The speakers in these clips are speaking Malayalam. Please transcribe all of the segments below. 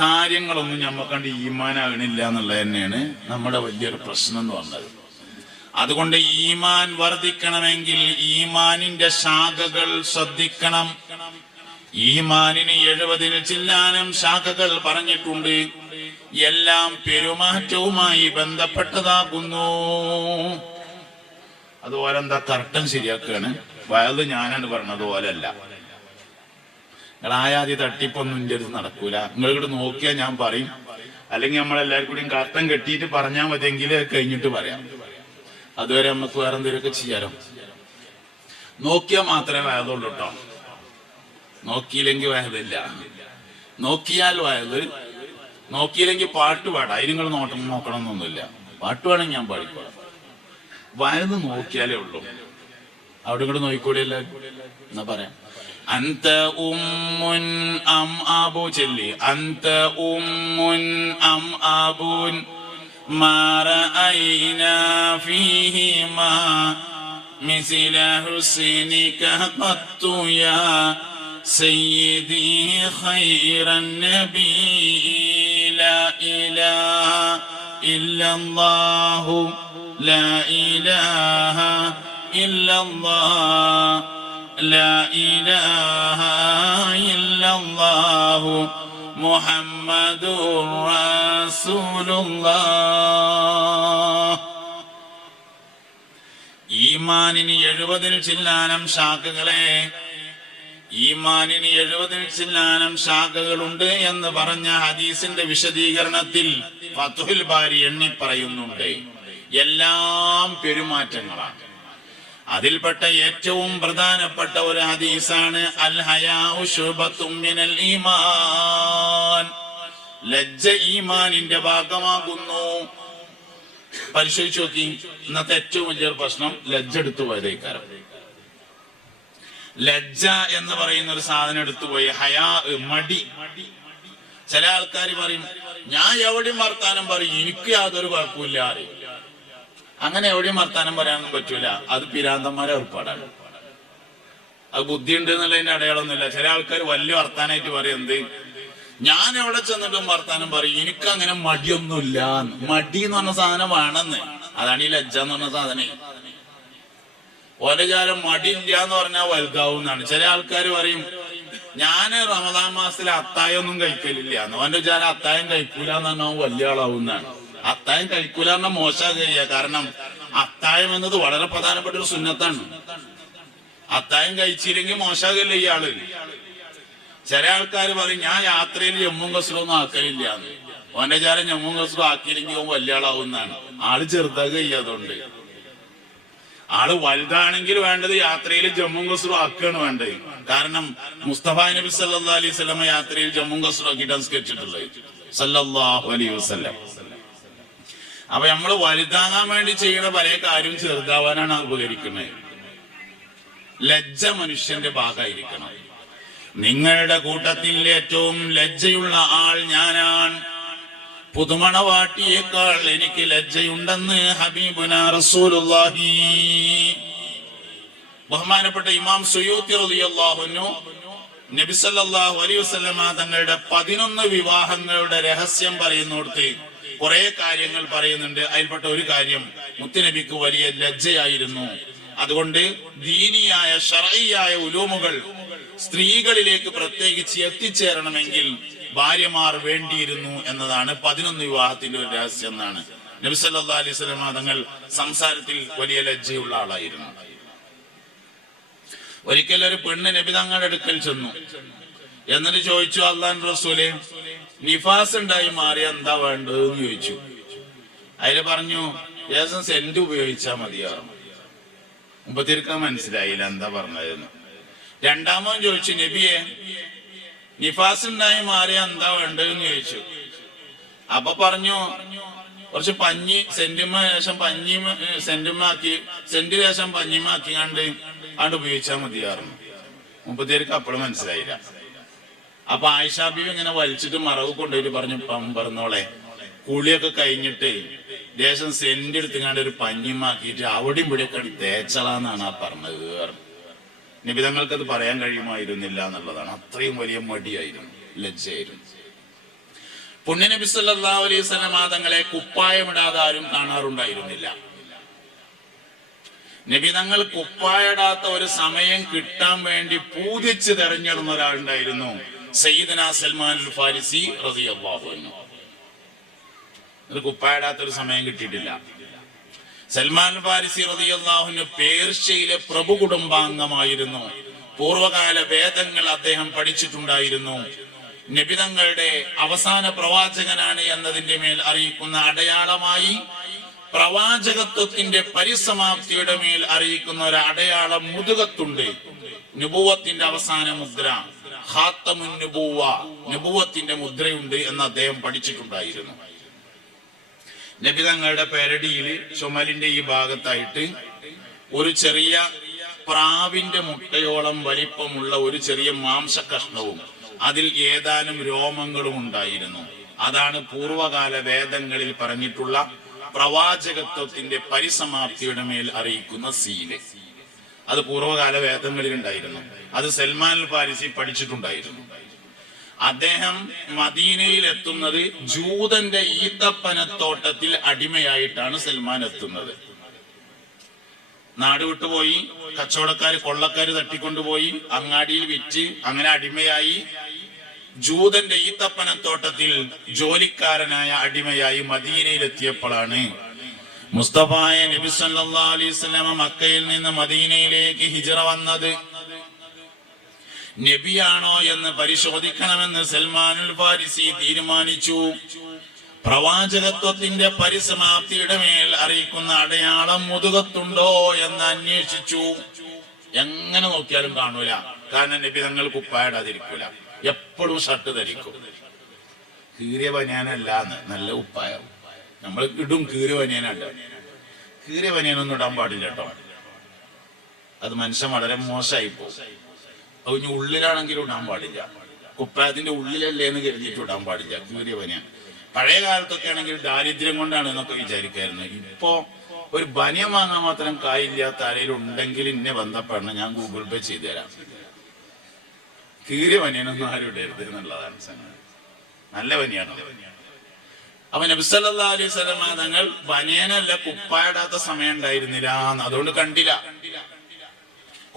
കാര്യങ്ങളൊന്നും ഞമ്മക്കണ്ട് ഈമാനാകണില്ല എന്നുള്ളത് തന്നെയാണ് നമ്മുടെ വലിയൊരു പ്രശ്നം എന്ന് പറഞ്ഞത്. അതുകൊണ്ട് ഈമാൻ വർദ്ധിക്കണമെങ്കിൽ ഈമാനിന്റെ ശാഖകൾ ശ്രദ്ധിക്കണം. ഈമാനിന് എഴുപതിന് ചില്ലാനം ശാഖകൾ പറഞ്ഞിട്ടുണ്ട്. എല്ലാം പെരുമാറ്റവുമായി ബന്ധപ്പെട്ടതാകുന്നു. അതുപോലെ എന്താ ശരിയാക്കുകയാണ് വയത് ഞാനാണ് പറഞ്ഞത് പോലല്ല നിങ്ങൾ ആയാതി തട്ടിപ്പൊന്നും എന്റെ നടക്കൂല. നിങ്ങൾ ഇങ്ങോട്ട് നോക്കിയാൽ ഞാൻ പറയും. അല്ലെങ്കിൽ നമ്മളെല്ലാവരും കൂടി കർത്തം കെട്ടിയിട്ട് പറഞ്ഞാൽ മതിയെങ്കിൽ കഴിഞ്ഞിട്ട് പറയാം. അതുവരെ നമുക്ക് വേറെ എന്തെങ്കിലുമൊക്കെ ചെയ്യാലോ? നോക്കിയാൽ മാത്രമേ വയതുള്ളൂ കേട്ടോ നോക്കിയില്ലെങ്കിൽ വയതില്ല നോക്കിയാൽ വയത് നോക്കിയില്ലെങ്കിൽ പാട്ട് പാടാം. അതിന് നിങ്ങൾ നോട്ടം നോക്കണം എന്നൊന്നുമില്ല പാട്ട് വേണമെങ്കിൽ ഞാൻ പാടിക്കോളാം. വയത് നോക്കിയാലേ ഉള്ളൂ. അവിടെ ഇങ്ങോട്ട് നോക്കിക്കൂടി എന്നാ പറയാം. أنت أم أم أبو جلي. أنت أم أم أب. ما رأينا فيهما مثل حسنك قط يا سيدي خير النبي. لا إله إلا الله. لا إله إلا الله. لا إله إلا الله محمد رسول الله ഈമാനിന് എഴുപതിൽ ചില്ലാനം ശാഖകളെ ഈമാനിന് എഴുപതിൽ ചില്ലാനം ശാഖകളുണ്ട് എന്ന് പറഞ്ഞ ഹദീസിന്റെ വിശദീകരണത്തിൽ ഫത്തുൽ ബാരി എണ്ണി പറയുന്നുണ്ട് എല്ലാം പെരുമാറ്റങ്ങളാണ് അതിൽപ്പെട്ട ഏറ്റവും പ്രധാനപ്പെട്ട ഒരു ഹദീസാണ് അൽ മിനൽ ഈമാൻ. ലജ്ജ ഈമാനിന്റെ ഭാഗമാകുന്നു. പരിശോധിച്ചു നോക്കി ഇന്നത്തെ ഏറ്റവും വലിയൊരു പ്രശ്നം ലജ്ജ എടുത്തു പോയതേക്കാരം. ലജ്ജ എന്ന് പറയുന്ന ഒരു സാധനം എടുത്തുപോയി ഹയാ മടി. ചില ആൾക്കാർ പറയും ഞാൻ എവിടെയും വർത്താനം പറയും എനിക്ക് യാതൊരു കുഴപ്പമില്ല അറിയും അങ്ങനെ എവിടെയും വർത്താനം പറയാനൊന്നും പറ്റൂല. അത് പിരാന്തന്മാരെ ഏർപ്പാടാണ് അത് ബുദ്ധി ബുദ്ധിയുണ്ട് എന്നുള്ളതിന്റെ അടയാളമൊന്നുമില്ല. ചില ആൾക്കാർ വലിയ വർത്താനായിട്ട് പറയും എന്ത്? ഞാൻ എവിടെ ചെന്നിട്ടും വർത്താനം പറയും എനിക്ക് അങ്ങനെ മടിയൊന്നുമില്ല. മടി എന്ന് പറഞ്ഞ സാധനം വേണമെന്ന്. അതാണ് ഈ ലജ്ജ എന്ന് പറഞ്ഞ സാധനം. ഓന്റെ മടി ഇല്ല എന്ന് പറഞ്ഞാൽ വലുതാവും എന്നാണ് ചില ആൾക്കാർ പറയും ഞാൻ റമദാൻ മാസത്തിൽ അത്തായൊന്നും കഴിക്കലില്ല. എന്ന് ഓന്റെ അത്തായം കഴിക്കൂല എന്ന് പറഞ്ഞാൽ വലിയ ആളാവും എന്നാണ് അത്തായം കഴിക്കൂല എന്ന മോശമാകുക കാരണം അത്തായം എന്നത് വളരെ പ്രധാനപ്പെട്ട ഒരു സുന്നത്താണ്. അത്തായം കഴിച്ചില്ലെങ്കിൽ മോശമാകില്ല ഇയാൾ. ചില ആൾക്കാർ പറയും ഞാൻ യാത്രയിൽ ജമ്മും കസറൊന്നും ആക്കലില്ല ഓന്റെ ചാരം ജമ്മും ആക്കിയില്ലെങ്കിൽ ഓൻ വലിയ ആളാവുന്നതാണ്. ആൾ ചെറുതാകുക അതുകൊണ്ട്. ആൾ വലുതാണെങ്കിൽ വേണ്ടത് യാത്രയിൽ ജമ്മും കസറും ആക്കുകയാണ് വേണ്ടത്. കാരണം മുസ്തഫ നബി സല്ലാ അലൈഹി സ്വലമ യാത്രയിൽ ജമ്മും കസറും ആക്കിയിട്ടാണ് സ്കെച്ചിട്ടുള്ളത് സല്ലല്ലാഹു അലൈഹി വസല്ലം. അപ്പൊ നമ്മൾ വലുതാകാൻ വേണ്ടി ചെയ്യുന്ന പല കാര്യം ചെറുതാവാനാണ് ഉപകരിക്കുന്നത് ലജ്ജ മനുഷ്യന്റെ ഭാഗമായിരിക്കണം. നിങ്ങളുടെ കൂട്ടത്തിൽ ഏറ്റവും ലജ്ജയുള്ള ആൾ ഞാനാണ്. പുതുമണവാട്ടിയേക്കാൾ എനിക്ക് ലജ്ജയുണ്ടെന്ന് ഹബീബുന റസൂലുള്ളാഹി. ബഹുമാനപ്പെട്ട ഇമാം സുയൂത്തി റളിയല്ലാഹുനു നബി സല്ലല്ലാഹു അലൈഹി വസല്ലമ തങ്ങളുടെ പതിനൊന്ന് വിവാഹങ്ങളുടെ രഹസ്യം പറയുന്നിടത്ത് കുറെ കാര്യങ്ങൾ പറയുന്നുണ്ട്. അതിൽപ്പെട്ട ഒരു കാര്യം മുത്തുനബിക്ക് വലിയ ലജ്ജയായിരുന്നു. അതുകൊണ്ട് ദീനിയായ ഷറയിയായ ഉലൂമുകൾ സ്ത്രീകളിലേക്ക് പ്രത്യേകിച്ച് എത്തിച്ചേരണമെങ്കിൽ ഭാര്യമാർ വേണ്ടിയിരുന്നു എന്നതാണ് പതിനൊന്ന് വിവാഹത്തിന്റെ ഒരു രഹസ്യം എന്നാണ്. നബിസല്ലാ അലൈഹി സ്വലമ തങ്ങൾ സംസാരത്തിൽ വലിയ ലജ്ജയുള്ള ആളായിരുന്നു. ഒരിക്കൽ ഒരു പെണ്ണ് നബി തങ്ങളുടെ അടുക്കൽ ചെന്നു. എന്നിട്ട് ചോദിച്ചു അള്ളാൻ റസൂലെ നിഫാസ് ഉണ്ടായി മാറിയ എന്താ വേണ്ടതെന്ന് ചോദിച്ചു. അതിൽ പറഞ്ഞു ഏകദേശം സെന്റ് ഉപയോഗിച്ചാ മതിയാവും. മുമ്പത്തിരിക്കാൻ മനസ്സിലായില്ല എന്താ പറഞ്ഞതെന്ന്. രണ്ടാമോ ചോദിച്ചു നബിയെ നിഫാസ് ഉണ്ടായി മാറിയ എന്താ വേണ്ടതെന്ന് ചോദിച്ചു. അപ്പൊ പറഞ്ഞു കുറച്ച് പഞ്ഞി സെന്റിമ ശേഷം പഞ്ഞി സെന്റിമാക്കി സെന്റ് ശേഷം പഞ്ഞിമാക്കി കണ്ട് ആണ്ട് ഉപയോഗിച്ചാൽ മതിയായിരുന്നു. മുമ്പത്തേക്ക് അപ്പോഴും മനസ്സിലായില്ല. അപ്പൊ ബീവി ഇങ്ങനെ വലിച്ചിട്ട് മറവ് കൊണ്ടുപോയിട്ട് പറഞ്ഞു പമ്പറന്നോളെ കുളിയൊക്കെ കഴിഞ്ഞിട്ട് ദേശം സെന്റ് എടുത്തുങ്ങാണ്ട് ഒരു പഞ്ഞിമാക്കിയിട്ട് അവിടെയും ഇവിടെയൊക്കെ തേച്ചളാന്നാണ് ആ പറഞ്ഞത്. പറഞ്ഞു നിബിതങ്ങൾക്ക് അത് പറയാൻ കഴിയുമായിരുന്നില്ല എന്നുള്ളതാണ്. അത്രയും വലിയ മടിയായിരുന്നു ലജ്ജയായിരുന്നു. പുണ്യനബി സല്ലാ അലൈഹി വസല്ലമ തങ്ങളെ കുപ്പായമിടാതെ ആരും കാണാറുണ്ടായിരുന്നില്ല. നബി തങ്ങൾ കുപ്പായിടാത്ത ഒരു സമയം കിട്ടാൻ വേണ്ടി പൂതിച്ച് തെരഞ്ഞെടുന്ന ഒരാളുണ്ടായിരുന്നു. സയ്യിദന സൽമാൻ അൽ ഫാരിസി റളിയല്ലാഹു അൻഹു. ഒരു കുപ്പായിടാത്ത ഒരു സമയം കിട്ടിയിട്ടില്ല. സൽമാൻ ഫാരിസി അൻഹു പേർഷ്യയിലെ പ്രഭു കുടുംബാംഗമായിരുന്നു. പൂർവകാല വേദങ്ങൾ അദ്ദേഹം പഠിച്ചിട്ടുണ്ടായിരുന്നു. നബിതങ്ങളുടെ അവസാന പ്രവാചകനാണ് എന്നതിന്റെ മേൽ അറിയിക്കുന്ന അടയാളമായി പ്രവാചകത്വത്തിന്റെ പരിസമാപ്തിയുടെ മേൽ അറിയിക്കുന്ന ഒരു അടയാളം മുതുകത്തുണ്ട്. നുബുവത്തിന്റെ അവസാന മുദ്ര. ഹാത്തമുൻ നുബുവ നുബുവത്തിന്റെ മുദ്രയുണ്ട് എന്ന് അദ്ദേഹം പഠിച്ചിട്ടുണ്ടായിരുന്നു. നബിതങ്ങളുടെ പെരടിയിൽ ചുമലിന്റെ ഈ ഭാഗത്തായിട്ട് ഒരു ചെറിയ പ്രാവിന്റെ മുട്ടയോളം വലിപ്പമുള്ള ഒരു ചെറിയ മാംസ കഷ്ണവും അതിൽ ഏതാനും രോമങ്ങളും ഉണ്ടായിരുന്നു. അതാണ് പൂർവകാല വേദങ്ങളിൽ പറഞ്ഞിട്ടുള്ള പ്രവാചകത്വത്തിന്റെ പരിസമാപ്തിയുടെ മേൽ അറിയിക്കുന്ന സീൽ. അത് പൂർവകാല വേദങ്ങളിൽ ഉണ്ടായിരുന്നു അത് സൽമാൻ പാരിസി പഠിച്ചിട്ടുണ്ടായിരുന്നു. അദ്ദേഹം മദീനയിൽ എത്തുന്നത് ജൂതന്റെ ഈത്തപ്പനത്തോട്ടത്തിൽ അടിമയായിട്ടാണ് സൽമാൻ എത്തുന്നത്. നാട് വിട്ടുപോയി കച്ചവടക്കാര് കൊള്ളക്കാര് തട്ടിക്കൊണ്ടുപോയി അങ്ങാടിയിൽ വിറ്റ് അങ്ങനെ അടിമയായി ജൂതന്റെ ഈത്തപ്പനത്തോട്ടത്തിൽ ജോലിക്കാരനായ അടിമയായി മദീനയിലെത്തിയപ്പോഴാണ് മുസ്തഫായ നബി സല്ലല്ലാഹു അലൈഹി വസല്ലമ മക്കയിൽ നിന്ന് മദീനയിലേക്ക് ഹിജറ വന്നത്. നബിയാണോ എന്ന് പരിശോധിക്കണമെന്ന് സൽമാനുൽ ഫാരിസി തീരുമാനിച്ചു. പ്രവാചകത്വത്തിന്റെ പരിസമാപ്തിയുടെ മേൽ അറിയിക്കുന്ന അടയാളം മുതുകത്തുണ്ടോ എന്ന് അന്വേഷിച്ചു. എങ്ങനെ നോക്കിയാലും കാണൂല. കാരണം നബി തങ്ങൾ കുപ്പായിടാതിരിക്കൂല എപ്പോഴും ഷർട്ട് ധരിക്കും. കീറിയ പനിയാനല്ല നല്ല ഉപ്പായം? നമ്മൾ ഇടും കീറി വനിയനല്ല കീറി വനിയനൊന്നും ഇടാൻ പാടില്ല കേട്ടോ. അത് മനുഷ്യൻ വളരെ മോശമായി പോകും. അത് ഉള്ളിലാണെങ്കിലും ഇടാൻ പാടില്ല. കുപ്പായത്തിന്റെ ഉള്ളിലല്ലേ എന്ന് കരുതിയിട്ട് ഇടാൻ പാടില്ല. കീറിയ പഴയ കാലത്തൊക്കെ ആണെങ്കിൽ ദാരിദ്ര്യം കൊണ്ടാണ് എന്നൊക്കെ വിചാരിക്കായിരുന്നു. ഇപ്പോ ഒരു ബനിയൻ വാങ്ങാൻ മാത്രം കായില്ലാത്ത ആരെങ്കിലും ഉണ്ടെങ്കിൽ ഇന്നെ ബന്ധപ്പെടണം. ഞാൻ ഗൂഗിൾ പേ ചെയ്ത് തരാം കീറിയ ബനിയനൊന്നും ആരും ഇടരുത് എന്നുള്ളതാണ് സംഗതി. നല്ല ബനിയാണോ അപ്പൊ നബിസല്ലാ അലൈഹി സ്വലമ തങ്ങൾ ബനിയനല്ല കുപ്പായിടാത്ത സമയം ഉണ്ടായിരുന്നില്ല അതുകൊണ്ട് കണ്ടില്ല.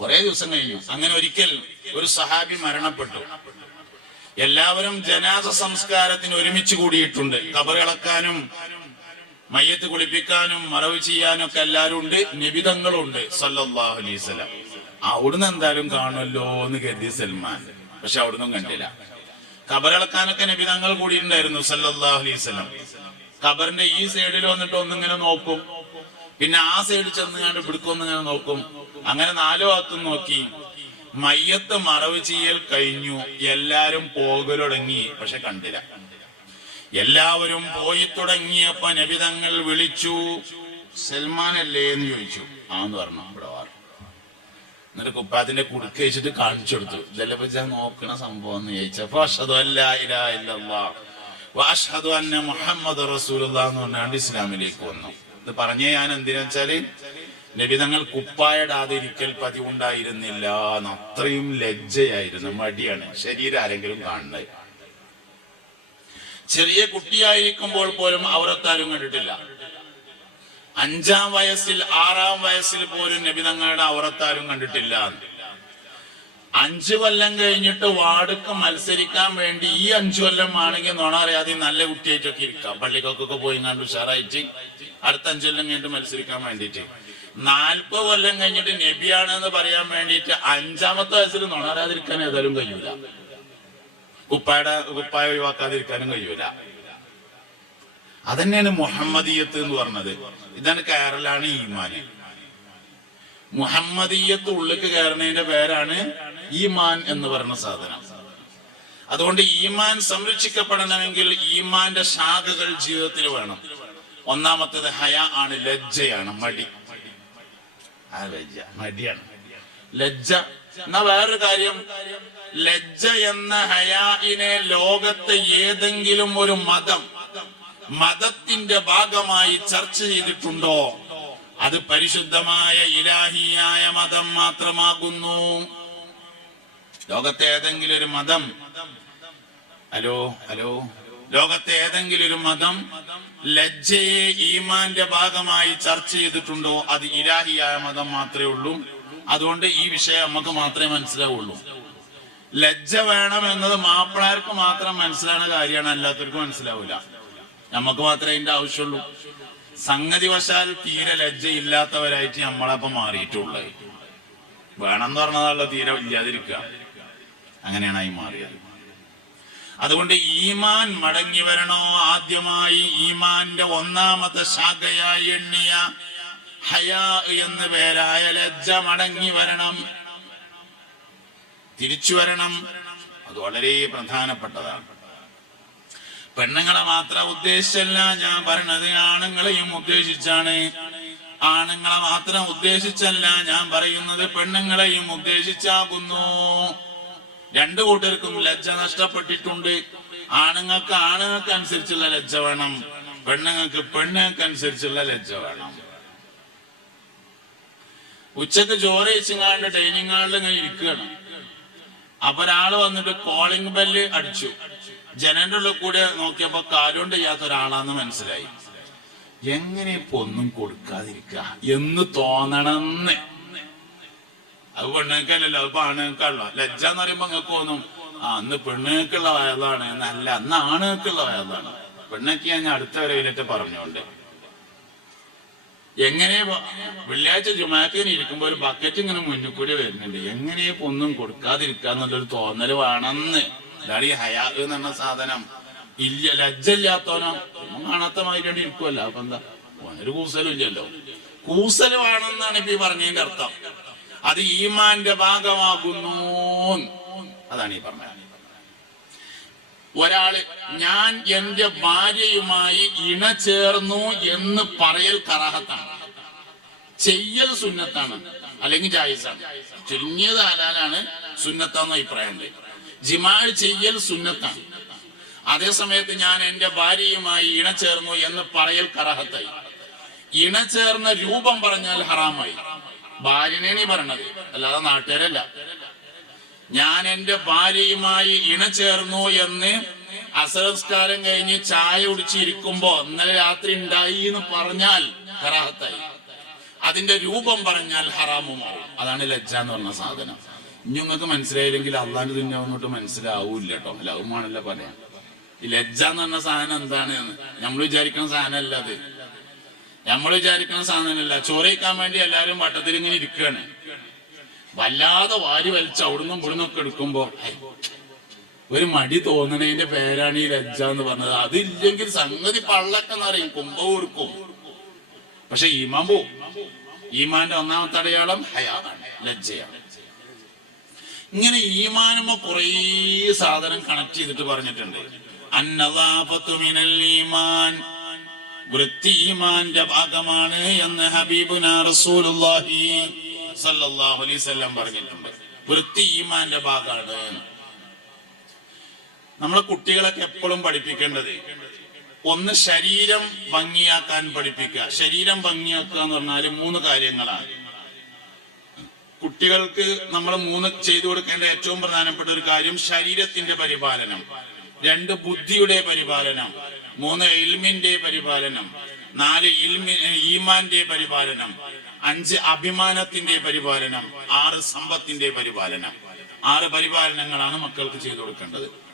കുറെ ദിവസം കഴിഞ്ഞു. അങ്ങനെ ഒരിക്കൽ ഒരു സഹാബി മരണപ്പെട്ടു. എല്ലാവരും ജനാസ സംസ്കാരത്തിന് ഒരുമിച്ച് കൂടിയിട്ടുണ്ട്. കബറിളക്കാനും മയ്യത്ത് കുളിപ്പിക്കാനും മറവ് ചെയ്യാനും ഒക്കെ എല്ലാവരും ഉണ്ട്. നിബിതങ്ങളും സല്ലല്ലാഹു അലൈഹി സ്വലം അവിടുന്ന് എന്തായാലും കാണുമല്ലോ എന്ന് കരുതി സൽമാൻ. പക്ഷെ അവിടുന്നും കണ്ടില്ല. കബറിളക്കാനൊക്കെ നിബിതങ്ങൾ കൂടിയിട്ടുണ്ടായിരുന്നു സല്ലല്ലാഹു അലൈഹി സ്വലം ഖബറിന്റെ ഈ സൈഡിൽ വന്നിട്ട് ഒന്നിങ്ങനെ നോക്കും. പിന്നെ ആ സൈഡിൽ ചെന്ന് കണ്ട് പിടിക്കൊന്നിങ്ങനെ നോക്കും. അങ്ങനെ നാലോ ഭാഗത്തും നോക്കി. മയ്യത്ത് മറവ് ചെയ്യൽ കഴിഞ്ഞു. എല്ലാരും പോകലൊടങ്ങി പക്ഷെ കണ്ടില്ല. എല്ലാവരും പോയി തുടങ്ങിയപ്പോ നബിതങ്ങൾ വിളിച്ചു സൽമാൻ അല്ലേ എന്ന് ചോദിച്ചു. ആന്ന് പറഞ്ഞു ഇവിടെ എന്നിട്ട് കുപ്പാത്തിന്റെ കുടുക്ക് വെച്ചിട്ട് കാണിച്ചു കൊടുത്തു. ഇതെല്ലാം ഞാൻ നോക്കണ സംഭവം എന്ന് അന്ന എന്ന് പറഞ്ഞാണ്ട് ഇസ്ലാമിലേക്ക് വന്നു. ഇത് പറഞ്ഞേ ഞാൻ എന്തിനാ വെച്ചാൽ നബിതങ്ങൾ കുപ്പായിടാതെ ഇരിക്കൽ പതിവുണ്ടായിരുന്നില്ല അത്രയും ലജ്ജയായിരുന്നു. മടിയാണ്. ശരീരം ആരെങ്കിലും കാണുന്നത്. ചെറിയ കുട്ടിയായിരിക്കുമ്പോൾ പോലും അവരത്താരും കണ്ടിട്ടില്ല. അഞ്ചാം വയസ്സിൽ ആറാം വയസ്സിൽ പോലും നബി തങ്ങളുടെ അവറത്താരും കണ്ടിട്ടില്ല. അഞ്ചു കൊല്ലം കഴിഞ്ഞിട്ട് വാർഡുക്ക് മത്സരിക്കാൻ വേണ്ടി ഈ അഞ്ചു കൊല്ലം ആണെങ്കിൽ നോണ അറിയാതെ നല്ല കുട്ടിയായിട്ടൊക്കെ ഇരിക്കാം. പള്ളിക്കൊക്കെ പോയി കണ്ട് ഉഷാറായിട്ട് അടുത്ത അഞ്ചു കൊല്ലം കഴിഞ്ഞിട്ട് മത്സരിക്കാൻ വേണ്ടിയിട്ട്. നാൽപ്പത് കൊല്ലം കഴിഞ്ഞിട്ട് നബിയാണെന്ന് പറയാൻ വേണ്ടിയിട്ട് അഞ്ചാമത്തെ വയസ്സിൽ നോണ അറിയാതിരിക്കാൻ ഏതായാലും കഴിയൂല. കുപ്പായുടെ കുപ്പായ ഒഴിവാക്കാതിരിക്കാനും കഴിയൂല. അതന്നെയാണ് മുഹമ്മദീയത്ത് എന്ന് പറഞ്ഞത്. ഇതാണ് കയറലാണ് ഈമാന്. മുഹമ്മദീയത്ത് ഉള്ളിക്ക് കയറുന്നതിന്റെ പേരാണ് ഈമാൻ എന്ന് പറയുന്ന സാധനം. അതുകൊണ്ട് ഈമാൻ സംരക്ഷിക്കപ്പെടണമെങ്കിൽ ഈമാന്റെ ശാഖകൾ ജീവിതത്തിൽ വേണം. ഒന്നാമത്തേത് ഹയ ആണ് ലജ്ജയാണ് മടി. ആ ലജ്ജ മടിയാണ്. ലജ്ജ എന്നാ വേറൊരു കാര്യം? ലജ്ജ എന്ന ഹയാഇനെ ലോകത്തെ ഏതെങ്കിലും ഒരു മതം മതത്തിന്റെ ഭാഗമായി ചർച്ച ചെയ്തിട്ടുണ്ടോ? അത് പരിശുദ്ധമായ ഇലാഹിയായ മതം മാത്രമാകുന്നു. ലോകത്തെ ഏതെങ്കിലും ഒരു മതം. Hello hello. ലോകത്തെ ഏതെങ്കിലും ഒരു മതം ലജ്ജയെ ഈമാന്റെ ഭാഗമായി ചർച്ച ചെയ്തിട്ടുണ്ടോ? അത് ഇലാഹിയായ മതം മാത്രമേ ഉള്ളൂ. അതുകൊണ്ട് ഈ വിഷയം നമുക്ക് മാത്രമേ മനസ്സിലാവുള്ളൂ. ലജ്ജ വേണം എന്നത് മാപ്പിളാർക്ക് മാത്രം മനസ്സിലാവുന്ന കാര്യമാണ്. അല്ലാത്തവർക്ക് മനസ്സിലാവില്ല നമുക്ക് മാത്രമേ അതിന്റെ ആവശ്യമുള്ളൂ. സംഗതി വശാൽ തീരെ ലജ്ജ ഇല്ലാത്തവരായിട്ട് നമ്മളപ്പൊ മാറിയിട്ടുള്ളത്. വേണമെന്ന് പറഞ്ഞതാണല്ലോ തീരെ ഇല്ലാതിരിക്കുക. അങ്ങനെയാണ് ആയി മാറിയത്. അതുകൊണ്ട് ഈമാൻ മടങ്ങി വരണോ? ആദ്യമായി ഈമാന്റെ ഒന്നാമത്തെ ശാഖയായി എണ്ണിയ ഹയാ എന്ന് പേരായ ലജ്ജ മടങ്ങി വരണം. തിരിച്ചു വരണം. അത് വളരെ പ്രധാനപ്പെട്ടതാണ്. പെണ്ണുങ്ങളെ മാത്രം ഉദ്ദേശിച്ചല്ല ഞാൻ പറയണത് ആണുങ്ങളെയും ഉദ്ദേശിച്ചാണ്. ആണുങ്ങളെ മാത്രം ഉദ്ദേശിച്ചല്ല ഞാൻ പറയുന്നത് പെണ്ണുങ്ങളെയും ഉദ്ദേശിച്ചാകുന്നു. രണ്ടു കൂട്ടർക്കും ലജ്ജ നഷ്ടപ്പെട്ടിട്ടുണ്ട്. ആണുങ്ങൾക്ക് ആണുങ്ങൾക്ക് അനുസരിച്ചുള്ള ലജ്ജ വേണം. പെണ്ണുങ്ങൾക്ക് പെണ്ണുങ്ങൾക്ക് അനുസരിച്ചുള്ള ലജ്ജ വേണം. ഉച്ചയ്ക്ക് ചോറ് വെച്ചിങ്ങാണ്ട് ഡൈനിങ് ഹാളിൽ ഇങ്ങനെ ഇരിക്കുകയാണ്. അപ്പൊ ഒരാൾ വന്നിട്ട് കോളിംഗ് ബെല്ല് അടിച്ചു. ജനന്റെ കൂടെ നോക്കിയപ്പോ കാലുകൊണ്ട് ചെയ്യാത്ത ഒരാളാന്ന് മനസ്സിലായി. എങ്ങനെ ഇപ്പൊ ഒന്നും കൊടുക്കാതിരിക്ക? എന്ന് തോന്നണമെന്ന് അത് പെണ്ണുങ്ങൾക്കല്ലല്ലോ അത് ആണുങ്ങൾക്കല്ലോ. ലജ്ജ എന്ന് പറയുമ്പോ നിങ്ങൾക്ക് തോന്നും ആ അന്ന് പെണ്ണുങ്ങൾക്കുള്ള വയതാണ്. എന്നല്ല അന്ന് ആണുങ്ങൾക്കുള്ള വയതാണ്. പെണ്ണൊക്കെ ഞാൻ അടുത്ത വരവിലത്തെ പറഞ്ഞോണ്ട്. എങ്ങനെ വെള്ളിയാഴ്ച ജുമാക്കിന് ഇരിക്കുമ്പോ ഒരു ബക്കറ്റ് ഇങ്ങനെ മുന്നിൽ കൂടി വരുന്നുണ്ട്. എങ്ങനെ കൊടുക്കാതിരിക്കാന്നുള്ളൊരു തോന്നൽ വേണമെന്ന് ഇതാണ് ഈ ഹയാ എന്ന് പറഞ്ഞ സാധനം. ഇല്ല ലജ്ജ ഇല്ലാത്തവനോ ഒന്നും കാണാത്ത മാതിരി ഇരിക്കുമല്ലോ അപ്പൊ എന്താ? ഓനൊരു കൂസലും ഇല്ലല്ലോ. കൂസലുമാണെന്നാണ് ഇപ്പൊ ഈ പറഞ്ഞതിന്റെ അർത്ഥം. അത് ഈമാന്റെ ഭാഗമാകുന്നു അതാണ് ഈ പറഞ്ഞത്. ഒരാൾ ഞാൻ എന്റെ ഭാര്യയുമായി ഇണ ചേർന്നു എന്ന് പറയൽ കറാഹത്താണ്. ചെയ്യൽ സുന്നത്താണ്. അല്ലെങ്കിൽ ജായിസാണ്. ചുരുങ്ങിയത് ഹലാലാണ് സുന്നത്താന്ന് അഭിപ്രായമുണ്ട്. ജിമാൾ ചെയ്യൽ സുന്നത്താണ്. അതേ സമയത്ത് ഞാൻ എന്റെ ഭാര്യയുമായി ഇണചേർന്നു എന്ന് പറയൽ കറഹത്തായി. ഇണചേർന്ന രൂപം പറഞ്ഞാൽ ഹറാമായി. ഭാര്യനെ നീ പറഞ്ഞത് അല്ലാതെ നാട്ടുകാരല്ല. ഞാൻ എന്റെ ഭാര്യയുമായി ഇണചേർന്നു എന്ന് അസംസ്കാരം കഴിഞ്ഞ് ചായ കുടിച്ചിരിക്കുമ്പോ ഇന്നലെ രാത്രി ഉണ്ടായി എന്ന് പറഞ്ഞാൽ കറാഹത്തായി. അതിന്റെ രൂപം പറഞ്ഞാൽ ഹറാമുമാവും. അതാണ് ലജ്ജ എന്ന് പറഞ്ഞ സാധനം. നിങ്ങൾക്ക് മനസ്സിലായില്ലെങ്കിൽ അള്ളാന്റെ തുന്നോട്ട് മനസ്സിലാവൂല്ല കേട്ടോ ലവുമാണല്ലോ പറയാം ഈ ലജ്ജ എന്ന് പറഞ്ഞ സാധനം എന്താണ് നമ്മൾ വിചാരിക്കുന്ന സാധനമല്ല അത്. നമ്മൾ വിചാരിക്കുന്ന സാധനമല്ല. ചോറയിക്കാൻ വേണ്ടി എല്ലാരും വട്ടത്തിൽ ഇങ്ങനെ ഇരിക്കുകയാണ് വല്ലാതെ വാരി വലിച്ച് അവിടുന്ന് ഇവിടുന്ന് ഒക്കെ എടുക്കുമ്പോ ഒരു മടി തോന്നണതിന്റെ പേരാണ് ഈ ലജ്ജ എന്ന് പറഞ്ഞത്. അതില്ലെങ്കിൽ സംഗതി പള്ളക്കെന്ന് പറയും കൊടുക്കും പക്ഷെ ഈമാൻ പോവും. ഈമാന്റെ ഒന്നാമത്തെ അടയാളം ഹയാതാണ് ലജ്ജയാണ്. ഇങ്ങനെ ഈമാനുമോ കുറേ സാധനം കണക്ട് ചെയ്തിട്ട് പറഞ്ഞിട്ടുണ്ട്. ഈമാൻ. വൃത്തി ഈമാന്റെ ഭാഗമാണ് എന്ന് ഹബീബുന റസൂലുള്ളാഹി സല്ലല്ലാഹു അലൈഹി വസല്ലം പറഞ്ഞിട്ടുണ്ട്. വൃത്തി ഈമാന്റെ ഭാഗമാണ് നമ്മളെ കുട്ടികളൊക്കെ എപ്പോഴും പഠിപ്പിക്കേണ്ടത് ഒന്ന് ശരീരം ഭംഗിയാക്കാൻ പഠിപ്പിക്കുക. ശരീരം ഭംഗിയാക്കുക എന്ന് പറഞ്ഞാൽ മൂന്ന് കാര്യങ്ങളാണ്. കുട്ടികൾക്ക് നമ്മൾ മൂന്ന് ചെയ്തു കൊടുക്കേണ്ട ഏറ്റവും പ്രധാനപ്പെട്ട ഒരു കാര്യം ശരീരത്തിന്റെ പരിപാലനം. രണ്ട് ബുദ്ധിയുടെ പരിപാലനം. മൂന്ന് ഇൽമിന്റെ പരിപാലനം. നാല് ഇൽമി ഈമാന്റെ പരിപാലനം. അഞ്ച് അഭിമാനത്തിന്റെ പരിപാലനം. ആറ് സമ്പത്തിന്റെ പരിപാലനം. ആറ് പരിപാലനങ്ങളാണ് മക്കൾക്ക് ചെയ്തു കൊടുക്കേണ്ടത്.